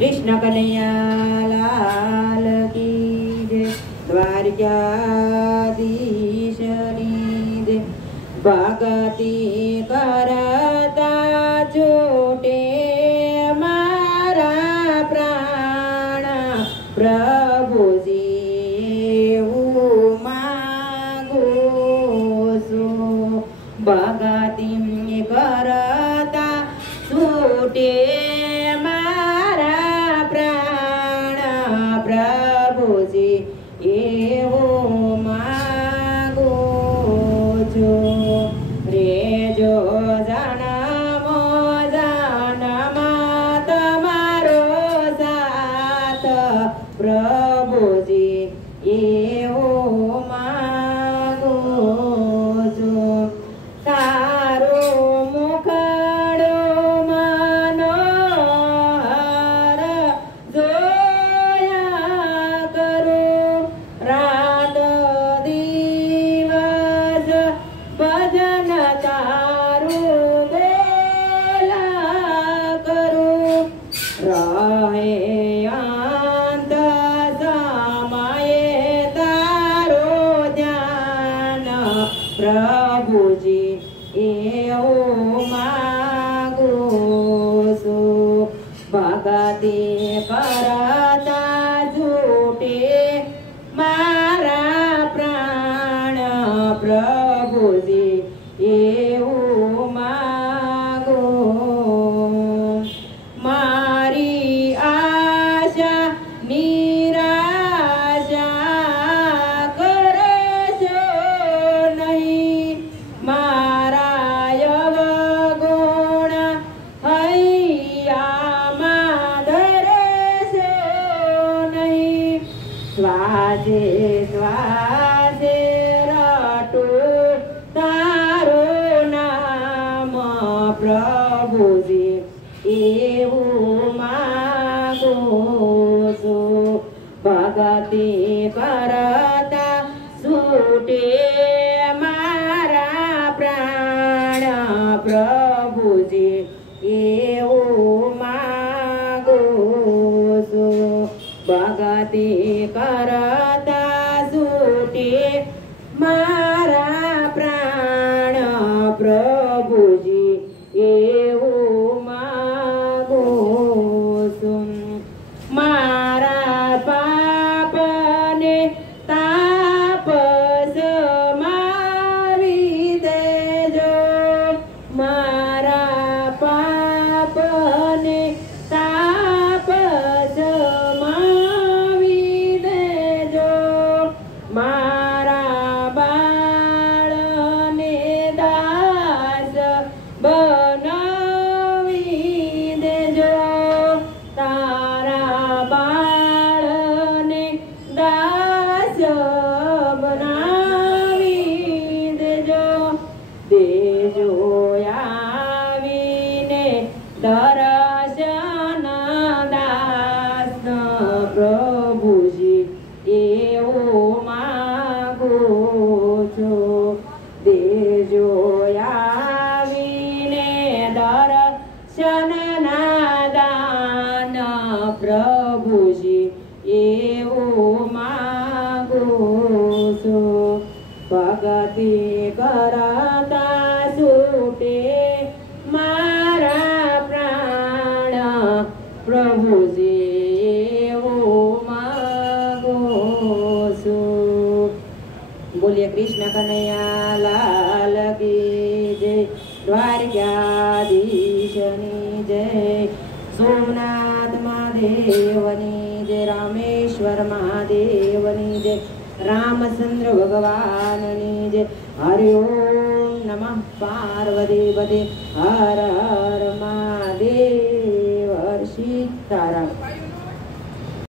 कृष्ण कन्हैया लाल की जय। द्वारकाधीशनी जय। भक्ति करता छूटे मारा प्राण प्रभुजी मागो सो। भक्ति करता छूटे मारा प्राण प्रभुजी मागो छो। रे जो जन्मो जन्मा तमारो साथ प्रभुजी मागो छो। तारो मुखड़ो मनोहर जोया करो। रात दिवस भजन तारू बोला करो। रहे अंत समय तारो ध्यान प्रभुजी मागो सो। भक्ति करता झूठे मारा प्राण प्रभुजी मागो। मारी आशा निराशा करशो नहीं। मारा अवगुण हैयाમાં ધરશો નહીં। શ્વાસે શ્વાસે રટું તારો નામ પ્રભુજી માગો છો। ભક્તિ કરતા છૂટે મારા પ્રાણ પ્રભુજી માગો છો। ભક્તિ કરતા છૂટે મારા પ્રાણ પ્રભુજી માગો છો। મારા પાપને તાપસ મારી દેજો। મારા પાપને તાપસ મારી દેજો। મારા બાળને દાસ બનાવી દેજો। તારા બાળને દાસ બનાવી દેજો। દેજો આવીને દર્શન દાસ પ્રભુજી માગો છો। દેજો આવીને દર્શન દાન પ્રભુજી માગો છો। ભક્તિ કરતા છૂટે મારા પ્રાણ પ્રભુજી માગો છો। બોલીએ કૃષ્ણ કનૈયા લાલ की जय। द्वारकाधीशनी जय। सोमनाथ महादेवनी जय। रामेश्वर महादेवनी जय। रामचंद्र भगवाननी जय। हरि ओम नमः पार्वती पते हर हर महादेव। हर सीताराम।